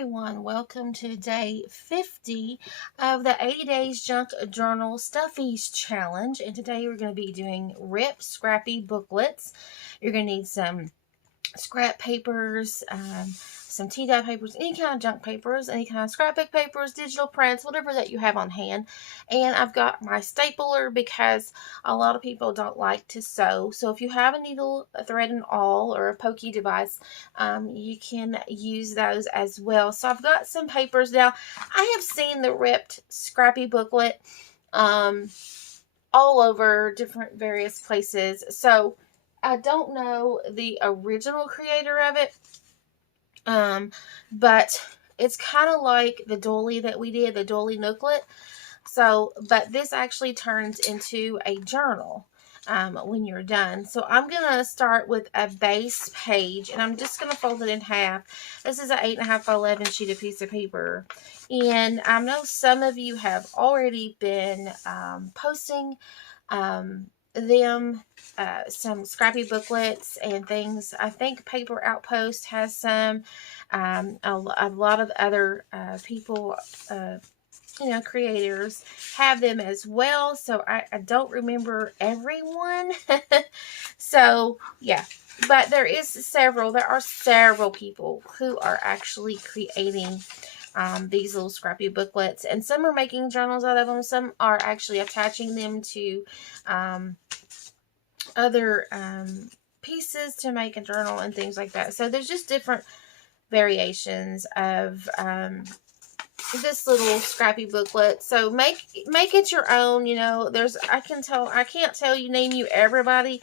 everyone, welcome to day 50 of the 80 Days Junk Journal Stuffies Challenge. And today we're going to be doing RIP Scrappy booklets. You're going to need some scrap papers, some tea-dye papers, any kind of junk papers, any kind of scrapbook papers, digital prints, whatever that you have on hand. And I've got my stapler because a lot of people don't like to sew. So if you have a needle, a thread and awl, or a pokey device, you can use those as well. So I've got some papers. Now, I have seen the ripped scrappy booklet all over different various places. So I don't know the original creator of it, but it's kind of like the doily that we did, the doily nooklet. So, but this actually turns into a journal when you're done. So I'm going to start with a base page, and I'm just going to fold it in half. This is an 8.5 by 11 sheet of piece of paper. And I know some of you have already been posting some scrappy booklets and things. I think Paper Outpost has some. A lot of other people, creators have them as well. So I don't remember everyone. So yeah, but there are several people who are actually creating these little scrappy booklets, and some are making journals out of them. Some are actually attaching them to other pieces to make a journal and things like that. So there's just different variations of this little scrappy booklet. So make it your own. I can't name you everybody.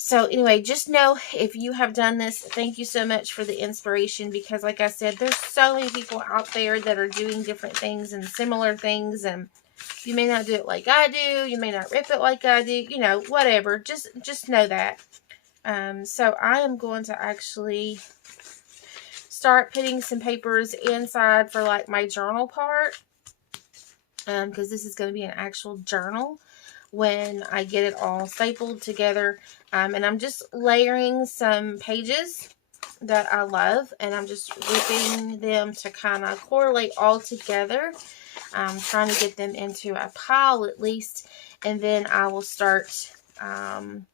So anyway, just know if you have done this, thank you so much for the inspiration, because like I said, there's so many people out there that are doing different things and similar things, and you may not do it like I do, you may not rip it like I do, whatever. Just know that. So I am going to actually start putting some papers inside for like my journal part, because this is going to be an actual journal when I get it all stapled together. And I'm just layering some pages that I love, and I'm just ripping them to kind of correlate all together. I'm trying to get them into a pile at least, and then I will start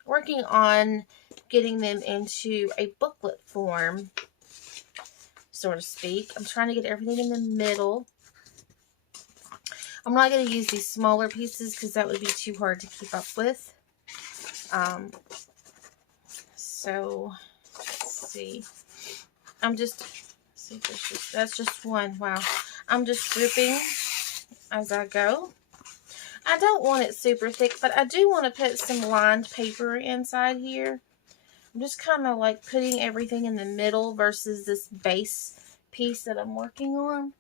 working on getting them into a booklet form, so to speak. I'm trying to get everything in the middle. I'm not going to use these smaller pieces because that would be too hard to keep up with. So let's see. That's just one. Wow. I'm just ripping as I go. I don't want it super thick, but I do want to put some lined paper inside here. I'm just kind of like putting everything in the middle versus this base piece that I'm working on.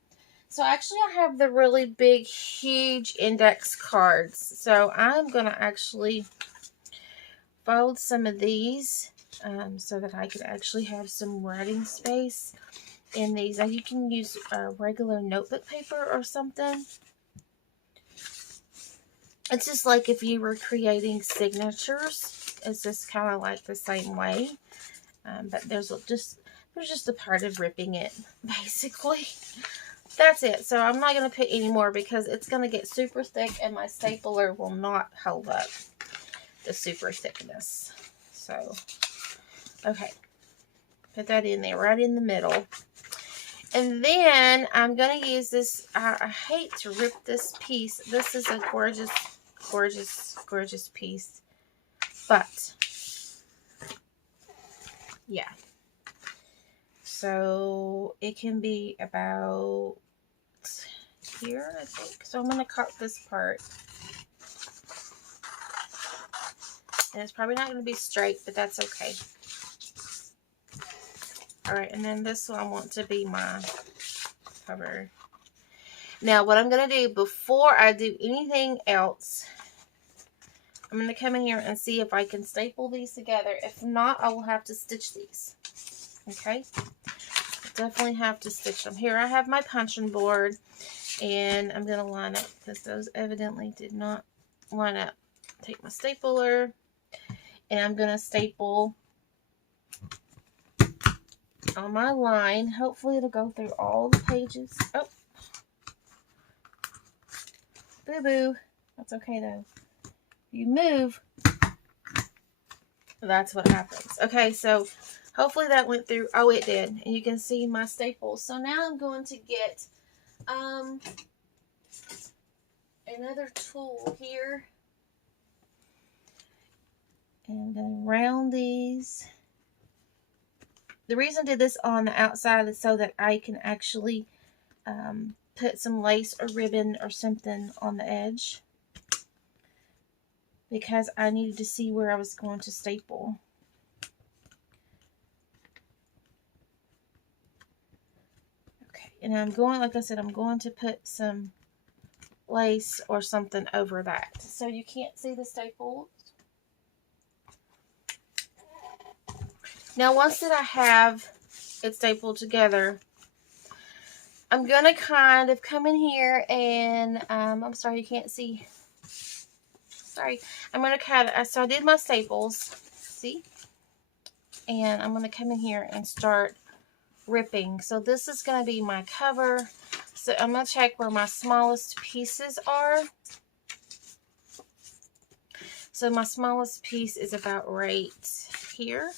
So actually I have the really big, huge index cards. So I'm going to actually fold some of these so that I could actually have some writing space in these. You can use regular notebook paper or something. It's just like if you were creating signatures. It's just kind of like the same way. But there's just a part of ripping it, basically. That's it. So I'm not going to put any more because it's going to get super thick and my stapler will not hold up the super thickness. So, okay. Put that in there right in the middle. And then I'm going to use this. I hate to rip this piece. This is a gorgeous, gorgeous, gorgeous piece. But, yeah. So it can be about here, I think. So I'm going to cut this part. And it's probably not going to be straight, but that's okay. Alright, and then this one I want to be my cover. Now, what I'm going to do before I do anything else, I'm going to come in here and see if I can staple these together. If not, I will have to stitch these. Okay? Definitely have to stitch them. Here I have my punching board, and I'm going to line up because those evidently did not line up. Take my stapler, and I'm going to staple on my line. Hopefully it'll go through all the pages. Oh, boo-boo. That's okay though. You move, that's what happens. Okay, so hopefully that went through. Oh, it did. And you can see my staples. So now I'm going to get another tool here. And then round these. The reason I did this on the outside is so that I can actually put some lace or ribbon or something on the edge, because I needed to see where I was going to staple. Okay, and I'm going, like I said, I'm going to put some lace or something over that so you can't see the staples. Now, once that I have it stapled together, I'm going to kind of come in here and, I'm sorry you can't see. Sorry. I'm going to kind of, so I did my staples, see? And I'm going to come in here and start ripping. So this is going to be my cover. So I'm going to check where my smallest pieces are. So my smallest piece is about right here.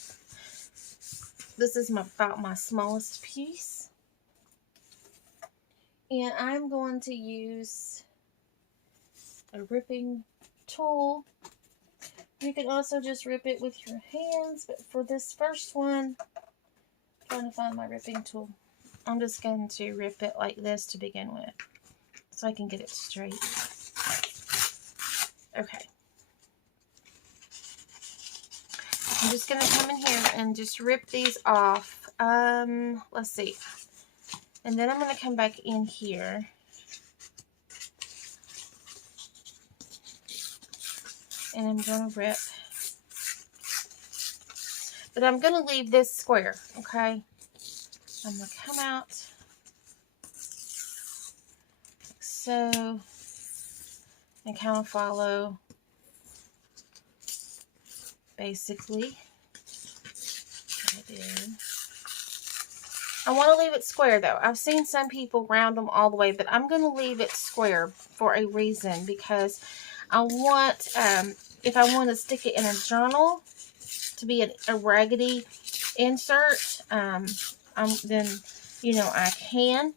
This is about my smallest piece. And I'm going to use a ripping tool. You can also just rip it with your hands, but for this first one, I'm trying to find my ripping tool. I'm just going to rip it like this to begin with, so I can get it straight. Okay. I'm just going to come in here and just rip these off. Let's see. And then I'm going to come back in here. And I'm going to rip. But I'm going to leave this square, okay? I'm going to come out like so. And kind of follow, basically. I want to leave it square though. I've seen some people round them all the way, but I'm going to leave it square for a reason, because I want, if I want to stick it in a journal to be a raggedy insert, then, you know, I can.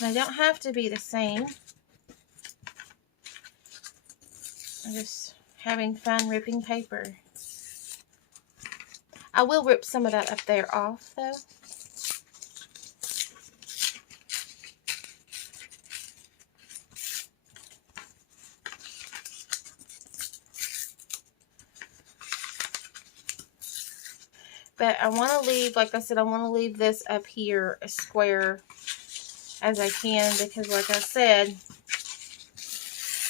They don't have to be the same. I'm just having fun ripping paper. I will rip some of that up there off, though. But I want to leave, like I said, I want to leave this up here as square as I can, because like I said,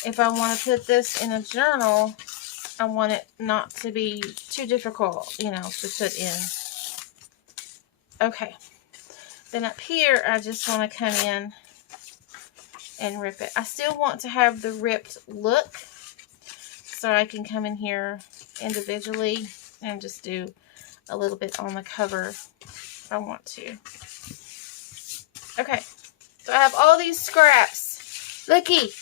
if I want to put this in a journal, I want it not to be too difficult, you know, to put in. Okay. Then up here, I just want to come in and rip it. I still want to have the ripped look, so I can come in here individually and just do a little bit on the cover if I want to. Okay. So I have all these scraps. Looky.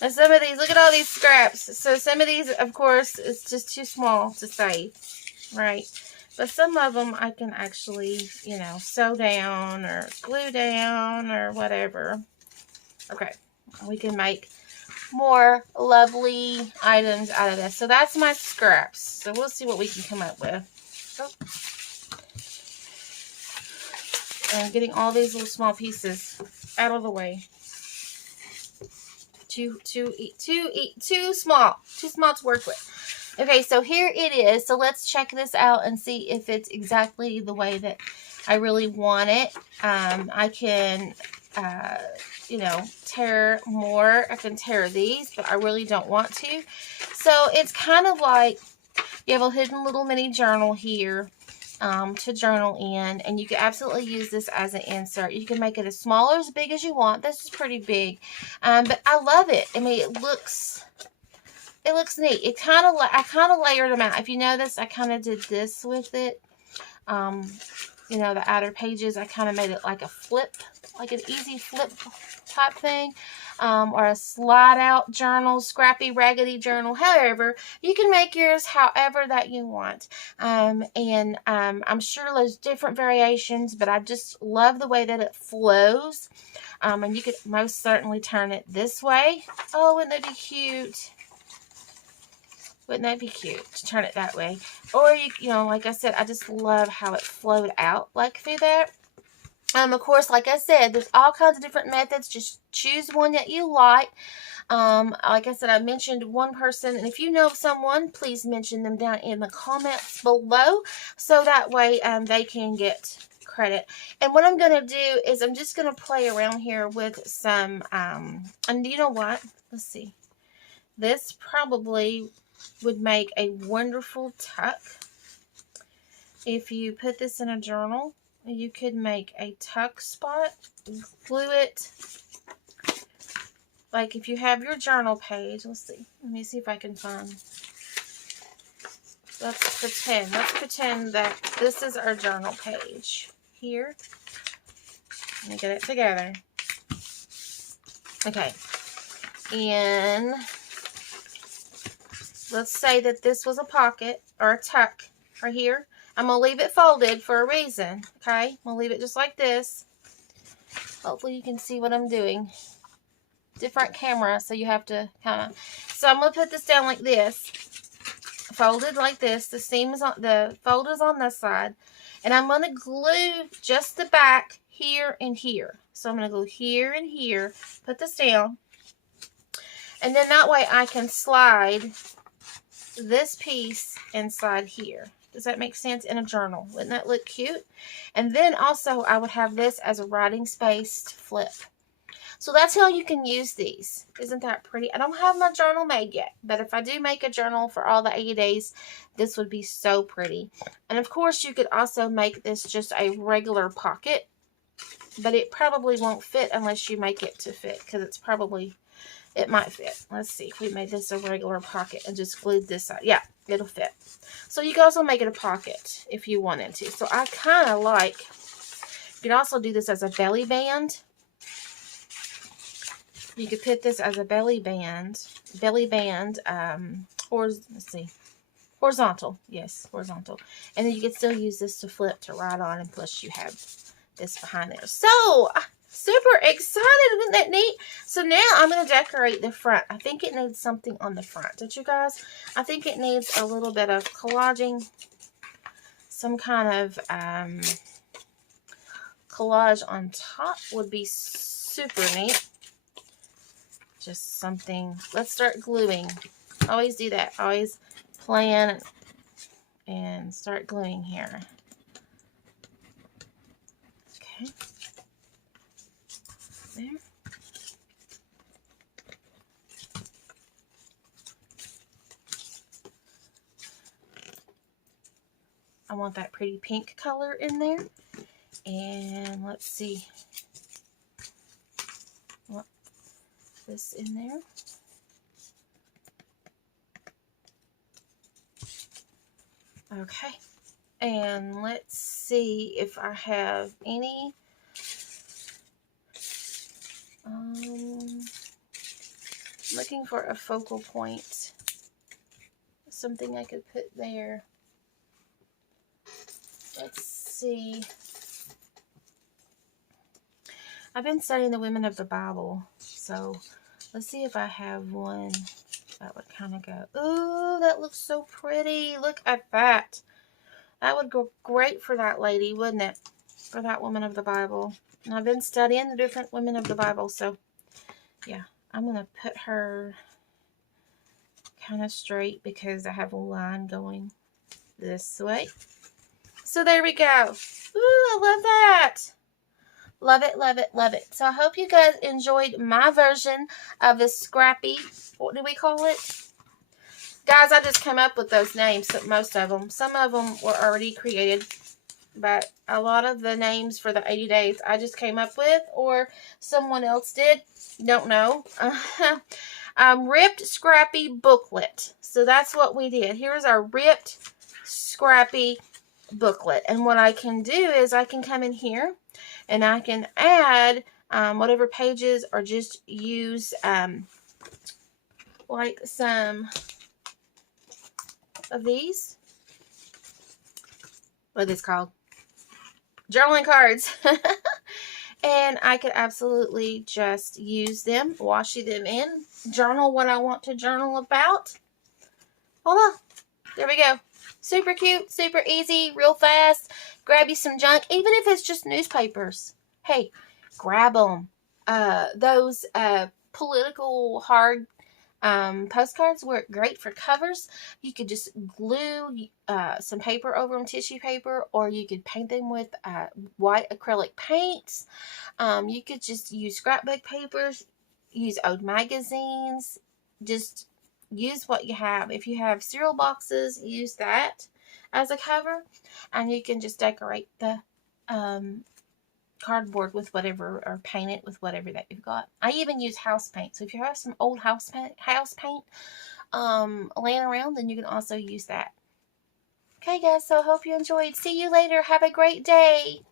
And some of these, look at all these scraps. So some of these, of course, it's just too small to save, right? But some of them I can actually, you know, sew down or glue down or whatever. Okay, we can make more lovely items out of this. So that's my scraps. So we'll see what we can come up with. Oh. And getting all these little small pieces out of the way. Too small to work with. Okay, so here it is. So let's check this out and see if it's exactly the way that I really want it. I can, you know, tear more. I can tear these, but I really don't want to. So it's kind of like you have a hidden little mini journal here. to journal in, and you can absolutely use this as an insert. You can make it as small or as big as you want. This is pretty big, but I love it. I mean, it looks neat. I kind of layered them out. If you notice, I kind of did this with it. You know, the outer pages, I kind of made it like a flip, like an easy flip type thing, or a slide out journal, scrappy, raggedy journal. However, you can make yours however that you want. I'm sure there's different variations, but I just love the way that it flows. And you could most certainly turn it this way. Oh, wouldn't that be cute? Wouldn't that be cute to turn it that way? Or, you know, like I said, I just love how it flowed out like through there. Of course, like I said, there's all kinds of different methods. Just choose one that you like. Like I said, I mentioned one person, and if you know someone, please mention them down in the comments below, so that way they can get credit. And what I'm going to do is I'm just going to play around here with some, and you know what? Let's see. This probably would make a wonderful tuck. If you put this in a journal, you could make a tuck spot, glue it. Like if you have your journal page, let's see. Let me see if I can find. Let's pretend that this is our journal page here. Let me get it together. Okay. And let's say that this was a pocket or a tuck right here. I'm going to leave it folded for a reason, okay? I'm going to leave it just like this. Hopefully you can see what I'm doing. Different camera, so you have to kind of... So I'm going to put this down like this. Folded like this. The seam is on... The fold is on this side. And I'm going to glue just the back here and here. So I'm going to go here and here. Put this down. And then that way I can slide this piece inside here. Does that make sense? In a journal. Wouldn't that look cute? And then also I would have this as a writing space to flip. So that's how you can use these. Isn't that pretty? I don't have my journal made yet, but if I do make a journal for all the 80 days, this would be so pretty. And of course you could also make this just a regular pocket, but it probably won't fit unless you make it to fit, because it's probably... It might fit. Let's see if we made this a regular pocket and just glued this side. Yeah, it'll fit. So you can also make it a pocket if you wanted to. So I kind of like, you can also do this as a belly band. You could put this as a belly band, or let's see, horizontal. Yes, horizontal. And then you could still use this to flip to write on, and plus you have this behind there. So, super excited. Isn't that neat? So now I'm going to decorate the front. I think it needs something on the front. Don't you guys? I think it needs a little bit of collaging. Some kind of collage on top would be super neat. Just something. Let's start gluing. Always do that. Always plan and start gluing here. Okay. There. I want that pretty pink color in there. And let's see. What this in there. Okay. And let's see if I have any looking for a focal point. Something I could put there. Let's see. I've been studying the women of the Bible, so let's see if I have one that would kind of go, ooh, that looks so pretty. Look at that. That would go great for that lady, wouldn't it? For that woman of the Bible. And I've been studying the different women of the Bible, so yeah, I'm going to put her kind of straight because I have a line going this way. So there we go. Ooh, I love that. Love it, love it, love it. So I hope you guys enjoyed my version of the scrappy, what do we call it? Guys, I just came up with those names, most of them. Some of them were already created. but a lot of the names for the 80 days I just came up with, or someone else did. Don't know. Ripped scrappy booklet. So that's what we did. Here's our ripped scrappy booklet. And what I can do is I can come in here and I can add whatever pages, or just use like some of these. What are these called? Journaling cards. And I could absolutely just use them, wash them in, journal what I want to journal about. Voila. There we go. Super cute, super easy, real fast. Grab you some junk, even if it's just newspapers. Hey, grab them. Those political hard postcards work great for covers. You could just glue some paper over them, tissue paper, or you could paint them with white acrylic paints. You could just use scrapbook papers, use old magazines, just use what you have. If you have cereal boxes, use that as a cover, and you can just decorate the cardboard with whatever, or paint it with whatever that you've got. I even use house paint. So if you have some old house paint laying around, then you can also use that. Okay guys, so I hope you enjoyed. See you later. Have a great day.